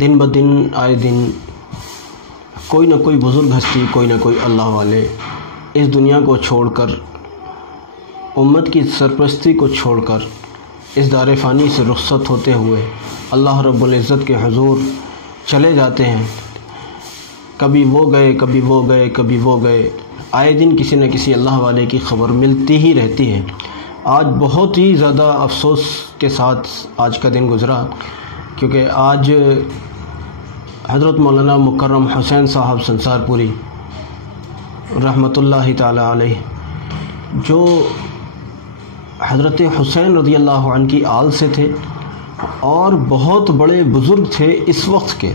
دن بدن آئے دن کوئی نہ کوئی بزرگ ہستی، کوئی نہ کوئی اللہ والے اس دنیا کو چھوڑ کر، امت کی سرپرستی کو چھوڑ کر اس دار فانی سے رخصت ہوتے ہوئے اللہ رب العزت کے حضور چلے جاتے ہیں۔ کبھی وہ گئے، کبھی وہ گئے، کبھی وہ گئے، آئے دن کسی نہ کسی اللہ والے کی خبر ملتی ہی رہتی ہے۔ آج بہت ہی زیادہ افسوس کے ساتھ آج کا دن گزرا، کیونکہ آج حضرت مولانا مکرم حسین صاحب سنسار پوری رحمۃ اللہ تعالی علیہ، جو حضرت حسین رضی اللہ عنہ کی آل سے تھے اور بہت بڑے بزرگ تھے اس وقت کے،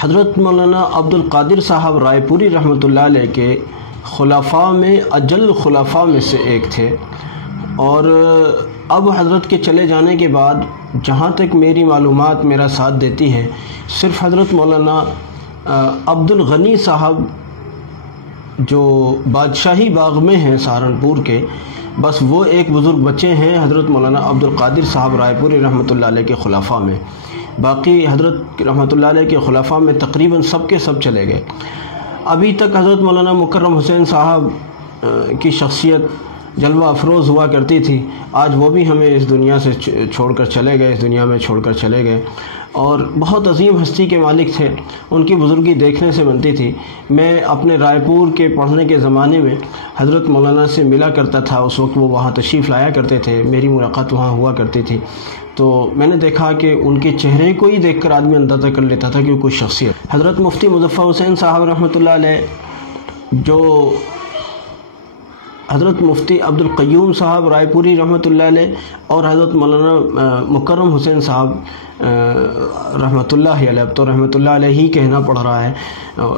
حضرت مولانا عبد القادر صاحب رائے پوری رحمۃ اللہ علیہ کے خلفاء میں اجل خلفاء میں سے ایک تھے۔ اور اب حضرت کے چلے جانے کے بعد جہاں تک میری معلومات میرا ساتھ دیتی ہیں، صرف حضرت مولانا عبد الغنی صاحب جو بادشاہی باغ میں ہیں سہارنپور کے، بس وہ ایک بزرگ بچے ہیں حضرت مولانا عبد القادر صاحب رائے پوری رحمۃ اللہ علیہ کے خلفاء میں۔ باقی حضرت رحمۃ اللہ علیہ کے خلفاء میں تقریباً سب کے سب چلے گئے۔ ابھی تک حضرت مولانا مکرم حسین صاحب کی شخصیت جلوہ افروز ہوا کرتی تھی، آج وہ بھی ہمیں اس دنیا سے چھوڑ کر چلے گئے، اس دنیا میں چھوڑ کر چلے گئے، اور بہت عظیم ہستی کے مالک تھے۔ ان کی بزرگی دیکھنے سے بنتی تھی۔ میں اپنے رائے پور کے پڑھنے کے زمانے میں حضرت مولانا سے ملا کرتا تھا، اس وقت وہ وہاں تشریف لایا کرتے تھے، میری ملاقات وہاں ہوا کرتی تھی، تو میں نے دیکھا کہ ان کے چہرے کو ہی دیکھ کر آدمی اندازہ کر لیتا تھا کہ وہ کوئی شخصیت۔ حضرت مفتی مظفر حسین صاحب رحمۃ اللہ علیہ، جو حضرت مفتی عبد القیوم صاحب رائے پوری رحمۃ اللہ علیہ اور حضرت مولانا مکرم حسین صاحب رحمۃ اللہ علیہ، اب تو رحمۃ اللہ علیہ ہی کہنا پڑ رہا ہے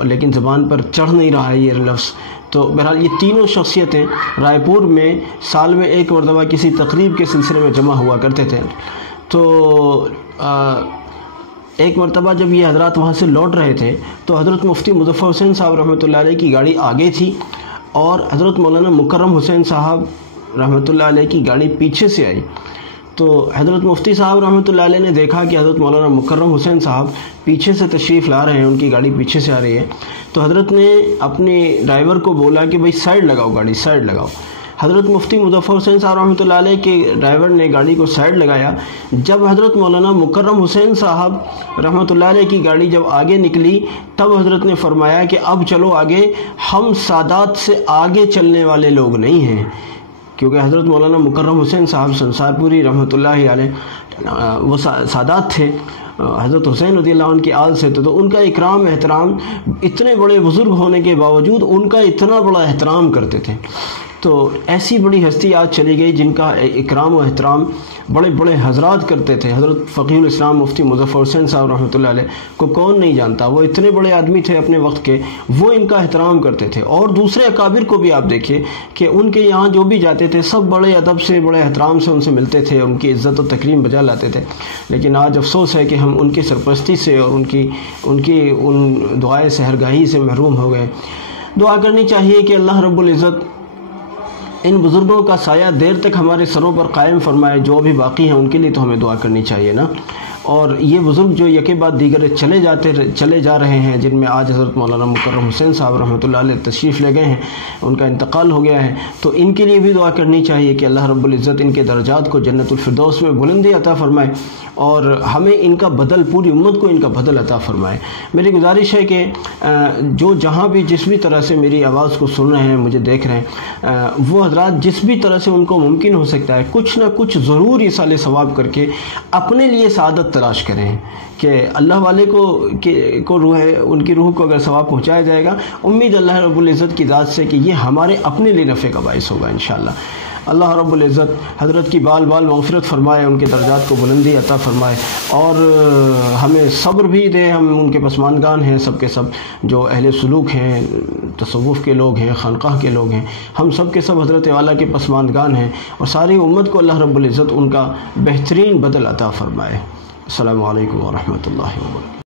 لیکن زبان پر چڑھ نہیں رہا ہے یہ لفظ، تو بہرحال یہ تینوں شخصیتیں رائے پور میں سال میں ایک مرتبہ کسی تقریب کے سلسلے میں جمع ہوا کرتے تھے۔ تو ایک مرتبہ جب یہ حضرات وہاں سے لوٹ رہے تھے تو حضرت مفتی مظفر حسین صاحب رحمۃ اللہ علیہ کی گاڑی آگے تھی اور حضرت مولانا مکرم حسین صاحب رحمۃ اللہ علیہ کی گاڑی پیچھے سے آئی۔ تو حضرت مفتی صاحب رحمۃ اللہ علیہ نے دیکھا کہ حضرت مولانا مکرم حسین صاحب پیچھے سے تشریف لا رہے ہیں، ان کی گاڑی پیچھے سے آ رہی ہے، تو حضرت نے اپنے ڈرائیور کو بولا کہ بھائی سائیڈ لگاؤ، گاڑی سائیڈ لگاؤ۔ حضرت مفتی مظفر حسین صاحب رحمۃ اللہ علیہ کے ڈرائیور نے گاڑی کو سائیڈ لگایا۔ جب حضرت مولانا مکرم حسین صاحب رحمۃ اللہ علیہ کی گاڑی جب آگے نکلی، تب حضرت نے فرمایا کہ اب چلو آگے، ہم سادات سے آگے چلنے والے لوگ نہیں ہیں، کیونکہ حضرت مولانا مکرم حسین صاحب سنسار پوری رحمۃ اللہ علیہ وہ سادات تھے، حضرت حسین رضی اللہ عنہ کی آل سے تھے، تو ان کا اکرام احترام، اتنے بڑے بزرگ ہونے کے باوجود ان کا اتنا بڑا احترام کرتے تھے۔ تو ایسی بڑی ہستی آج چلی گئی جن کا اکرام و احترام بڑے بڑے حضرات کرتے تھے۔ حضرت فقیہ الاسلام مفتی مظفر حسین صاحب رحمۃ اللہ علیہ کو کون نہیں جانتا، وہ اتنے بڑے آدمی تھے اپنے وقت کے، وہ ان کا احترام کرتے تھے۔ اور دوسرے اکابر کو بھی آپ دیکھیے کہ ان کے یہاں جو بھی جاتے تھے سب بڑے ادب سے، بڑے احترام سے ان سے ملتے تھے، ان کی عزت و تکریم بجا لاتے تھے۔ لیکن آج افسوس ہے کہ ہم ان کی سرپرستی سے اور ان کی دعائے سحرگاہی سے محروم ہو گئے۔ دعا کرنی چاہیے کہ اللہ رب العزت ان بزرگوں کا سایہ دیر تک ہمارے سروں پر قائم فرمائے، جو بھی باقی ہیں ان کے لیے تو ہمیں دعا کرنی چاہیے نا۔ اور یہ بزرگ جو یکے بعد دیگر چلے جا رہے ہیں، جن میں آج حضرت مولانا مکرم حسین صاحب رحمۃ اللہ علیہ تشریف لے گئے ہیں، ان کا انتقال ہو گیا ہے، تو ان کے لیے بھی دعا کرنی چاہیے کہ اللہ رب العزت ان کے درجات کو جنت الفردوس میں بلندی عطا فرمائے اور ہمیں ان کا بدل، پوری امت کو ان کا بدل عطا فرمائے۔ میری گزارش ہے کہ جو جہاں بھی جس بھی طرح سے میری آواز کو سن رہے ہیں، مجھے دیکھ رہے ہیں، وہ حضرات جس بھی طرح سے ان کو ممکن ہو سکتا ہے کچھ نہ کچھ ضرور ایصال ثواب کر کے اپنے لیے سعادت تلاش کریں کہ اللہ والے کو روح ہے، ان کی روح کو اگر ثواب پہنچایا جائے گا، امید اللہ رب العزت کی ذات سے کہ یہ ہمارے اپنے لیے نفع کا باعث ہوگا انشاءاللہ۔ اللہ رب العزت حضرت کی بال بال مغفرت فرمائے، ان کے درجات کو بلندی عطا فرمائے اور ہمیں صبر بھی دے۔ ہم ان کے پسماندگان ہیں سب کے سب، جو اہل سلوک ہیں، تصوف کے لوگ ہیں، خانقاہ کے لوگ ہیں، ہم سب کے سب حضرت والا کے پسماندگان ہیں، اور ساری امت کو اللہ رب العزت ان کا بہترین بدل عطا فرمائے۔ السلام علیکم ورحمۃ اللہ وبرکاتہ۔